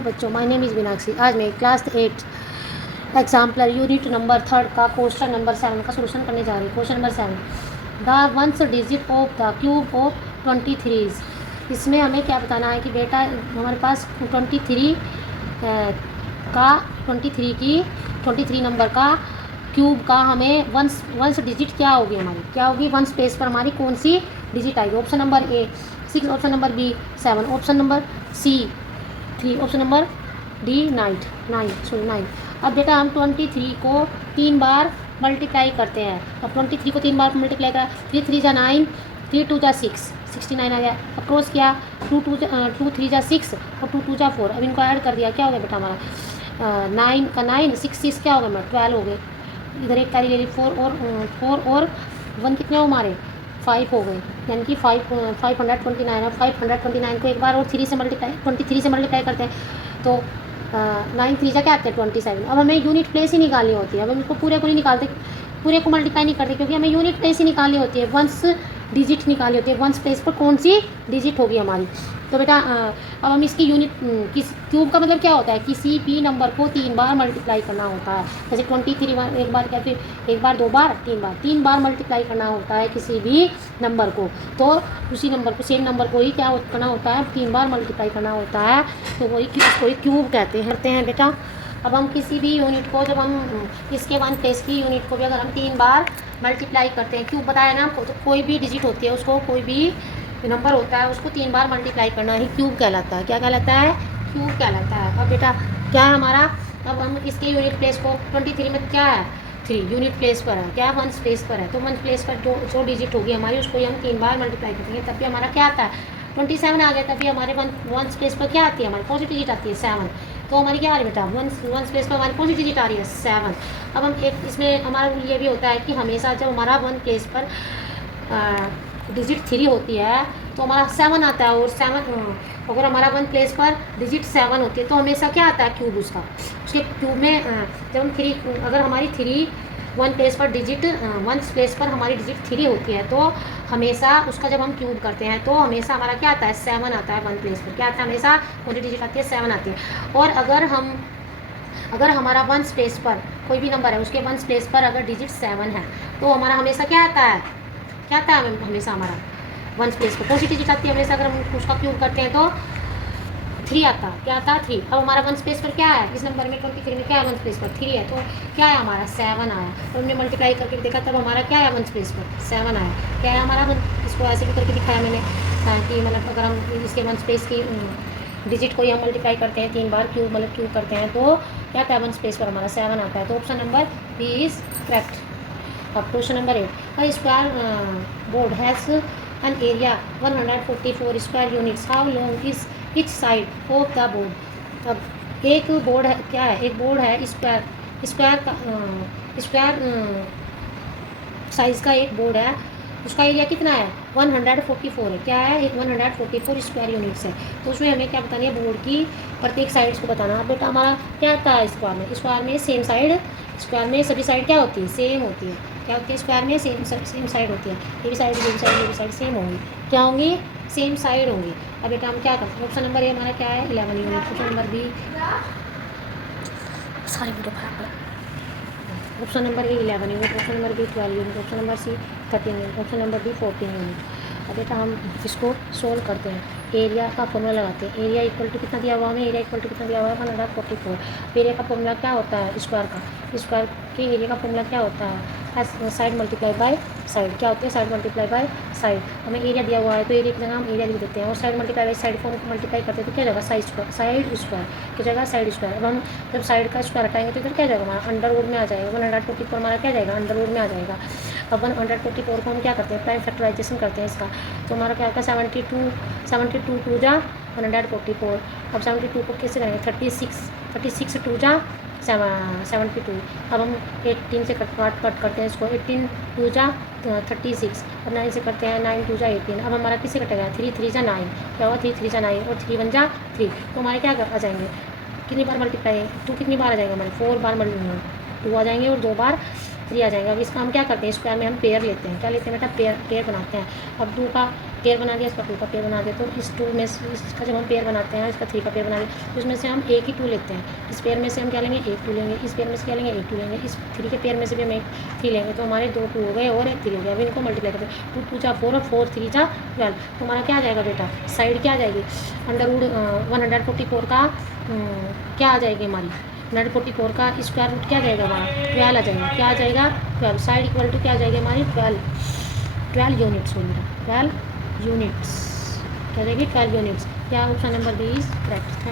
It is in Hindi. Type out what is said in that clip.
बच्चों, माय नेम इज़ मीनाक्षी। आज मैं क्लास 8 एग्जाम्पलर यूनिट नंबर 3 का क्वेश्चन नंबर 7 का सोल्यूशन करने जा रही हूँ। Question number 7, the ones digit of the cube of 23। इसमें हमें क्या बताना है कि बेटा हमारे पास 23 नंबर का क्यूब का हमें वंस डिजिट क्या होगी, हमारी क्या होगी, वंस प्लेस पर हमारी कौन सी डिजिट आएगी। Option number A 6, option number B 7, option number C 3, option number D 9। अब बेटा हम 23 को 3 बार मल्टीप्लाई करते हैं। अब 23 को 3 बार मल्टीप्लाई करा, 3 3 जा 9, 3 2 जा 6, 69 आ गया। अब क्रॉस किया, 2 3 जा 6 और 2 2 जा 4। अब इनको ऐड कर दिया, क्या हो गया बेटा हमारा 9 का 9, 6 6 क्या हो गया, 12 हो गए। इधर एक कैरी ले ली, 4 और 1 कितने हो हमारे 5 हो गए, यानी कि 529। और 529 को एक बार और 3 से मल्टीप्लाई 23 से मल्टीप्लाई करते हैं तो 9 3 क्या आते हैं 27। अब हमें यूनिट प्लेस ही निकालनी होती है। अब हम इसको पूरे को नहीं निकालते, पूरे को मल्टीप्लाई नहीं करते, क्योंकि हमें यूनिट प्लेस ही निकालनी होती है, वंस डिजिट निकालनी होती है। वंस प्लेस पर कौन सी डिजिट होगी हमारी। तो बेटा अब हम इसकी यूनिट किस क्यूब का मतलब क्या होता है, किसी भी नंबर को 3 बार मल्टीप्लाई करना होता है। जैसे 23 एक बार क्या, फिर एक बार, 2 बार, 3 बार मल्टीप्लाई करना होता है किसी भी नंबर को। तो उसी नंबर को, सेम नंबर को ही क्या करना होता है, 3 बार मल्टीप्लाई करना होता है। तो वही उसको क्यूब कहते हैं बेटा। अब हम किसी भी यूनिट को, जब हम इसके 1 प्लेस की यूनिट को भी अगर हम 3 बार मल्टीप्लाई करते हैं, क्यूब बताया ना आपको, तो कोई भी डिजिट होती है उसको, कोई भी नंबर होता है उसको 3 बार मल्टीप्लाई करना ही क्यूब कहलाता है। क्या कहलाता है, क्यूब कहलाता है। अब बेटा क्या है हमारा, अब हम इसके यूनिट प्लेस को 23 में क्या है, 3 यूनिट प्लेस पर है, क्या वंस प्लेस पर है। तो वंस प्लेस पर जो डिजिट होगी हमारी उसको ही हम 3 बार मल्टीप्लाई करेंगे, तब भी हमारा क्या आता है 27 आ गया। तभी हमारे वंस प्लेस पर क्या आती है, हमारी पॉजिटिव डिजिट आती है 7। तो हमारी क्या आ रही है बेटा, वंस प्लेस पर हमारी पॉजिटिव डिजिट आ रही है 7। अब हम एक इसमें हमारा ये भी होता है कि हमेशा जब हमारा वन प्लेस पर डिजिट 3 होती है तो हमारा 7 आता है। और 7 अगर हमारा 1 प्लेस पर डिजिट 7 होती है तो हमेशा क्या आता है, क्यूब उसका। उसके क्यूब में जब हम 3, अगर हमारी 3 1 प्लेस पर डिजिट 1 प्लेस पर हमारी डिजिट 3 होती है तो हमेशा उसका जब हम क्यूब करते हैं तो हमेशा हमारा क्या आता है, 7 आता है 1 प्लेस पर। क्या आता है, हमेशा कौन डिजिट आती है, 7 आती है। और अगर हमारा 1 प्लेस पर कोई भी नंबर है, उसके 1 प्लेस पर अगर डिजिट 7 है तो हमारा हमेशा क्या आता है, क्या आता है हमेशा हमारा 1 प्लेस पर पॉजिटिव डिजिट आती है हमेशा। अगर हम उसका क्यूब करते हैं तो 3 आता है, क्या आता है 3। अब हमारा 1 प्लेस पर क्या है, इस नंबर में 23 में क्या है, 1 प्लेस पर 3 है, तो क्या है हमारा 7 आया। तो हमने मल्टीप्लाई करके देखा तब हमारा क्या है, 1 प्लेस पर 7 आया। क्या है हमारा, इसको ऐसे भी करके दिखाया मैंने, ताकि मतलब अगर हम इसके 1 प्लेस की डिजिट को ही हम मल्टीप्लाई करते हैं 3 बार, क्यूब मतलब क्यूब करते हैं तो क्या आता है, 1 प्लेस पर हमारा 7 आता है। तो option number B is correct. अब question number 8, a square board has an area 144 square units, how long is each side of the board. अब एक बोर्ड है, क्या है, एक बोर्ड है स्क्वायर साइज़ का एक बोर्ड है, उसका एरिया कितना है 144 है। क्या है, 144 स्क्वायर यूनिट्स है। तो उसमें हमें क्या बतानी है, बोर्ड की प्रत्येक साइड्स को बताना है। बेटा हमारा क्या आता है, स्क्वायर में सेम साइड, स्क्वायर में सभी साइड क्या होती है, सेम होती है। क्या होती है, स्क्वायर में सेम साइड होती है। ये भी साइड, ये भी साइड, ये भी साइड सेम होंगी, क्या होंगी, सेम साइड होंगी। अब बेटा हम क्या करते हैं, ऑप्शन नंबर ए हमारा क्या है 11 यूनिट, ऑप्शन नंबर बी सारी वीडियो खराब है, option number A 11 unit, option number B 12 unit, option number C 13 unit, option number D 14 unit. अब बेटा हम इसको सोल्व करते हैं, एरिया का फॉर्मूला लगाते हैं। एरिया इक्वल टू कितना दिया हुआ हमें, एरिया इक्वल टू कितना दिया हुआ है 144। एरिया का फॉर्मूला क्या होता है, स्क्वायर का, स्क्वायर के एरिया का फॉर्मूला क्या होता है, साइड मल्टीप्लाई बाय साइड। क्या होती है, साइड मल्टीप्लाई बाय साइड। हमें एरिया दिया हुआ है तो एरिया की जगह हम एरिया लिख देते हैं, और साइड मल्टीप्लाई बाय साइड को मल्टीप्लाई करते हैं तो क्या जाएगा, साइड स्क्वायर की जगह साइड स्क्वायर। अब हम जब साइड का स्क्वायर हटाएंगे तो इधर क्या जाएगा, हमारा अंडर रूट में आ जाएगा। 144 हमारा क्या जाएगा, अंडर रूट में आ जाएगा। अब 144 को हम क्या करते हैं, प्राइम फैक्टराइजेशन करते हैं इसका, तो हमारा क्या होगा 72 टू जा 144। अब 72 को कैसे करेंगे, 36 टू जा 72। अब हम 18 से कट करते हैं इसको, 18 टू जा 36। अब 9 से करते हैं, 9 टू जा 18। अब हमारा किससे कटेगा, 3 3 जा 9, क्या होगा 3 3 जा 9 और 3 1 जा 3। तो हमारे क्या आ जाएंगे, कितनी बार मल्टीप्लाई, 2 कितनी बार आ जाएगा हमारे, 4 बार मल्टीप्लाई 2 आ जाएंगे और 2 बार 3 आ जाएगा। अब इसका हम क्या करते हैं, स्क्वायर में हम पेयर लेते हैं, क्या लेते हैं बेटा, पेयर बनाते हैं। अब 2 का पेयर बना दिया, इसका 2 का पेयर बना दिया। तो इस 2 में से इसका जब हम पेयर बनाते हैं, इसका 3 का पेयर बना दिया, तो इसमें से हम एक ही 2 लेते हैं। इस पेयर में से हम क्या लेंगे, एक 2 लेंगे। इस पेयर में से क्या लेंगे, एक 2 लेंगे। इस 3 के पेयर में से भी हम एक 3 लेंगे। तो हमारे 2 2 हो गए और एक 3 हो गया। अब इनको मल्टीप्लाई करते हैं, 2 2 जा 4 और 4 3 जा 12। तो हमारा क्या आ जाएगा बेटा, साइड क्या आ जाएगी, अंडर रूट 144 का क्या आ जाएगी हमारी, 144 का स्क्वायर रूट क्या आ जाएगा हमारा, 12 आ जाएगा। क्या आ जाएगा, 12। साइड इक्वल टू क्या आ जाएगी हमारी, 12 यूनिट्स हो बेटा, 12 यूनिट्स क्या जाएगी, 12 यूनिट्स। क्या option number B is correct.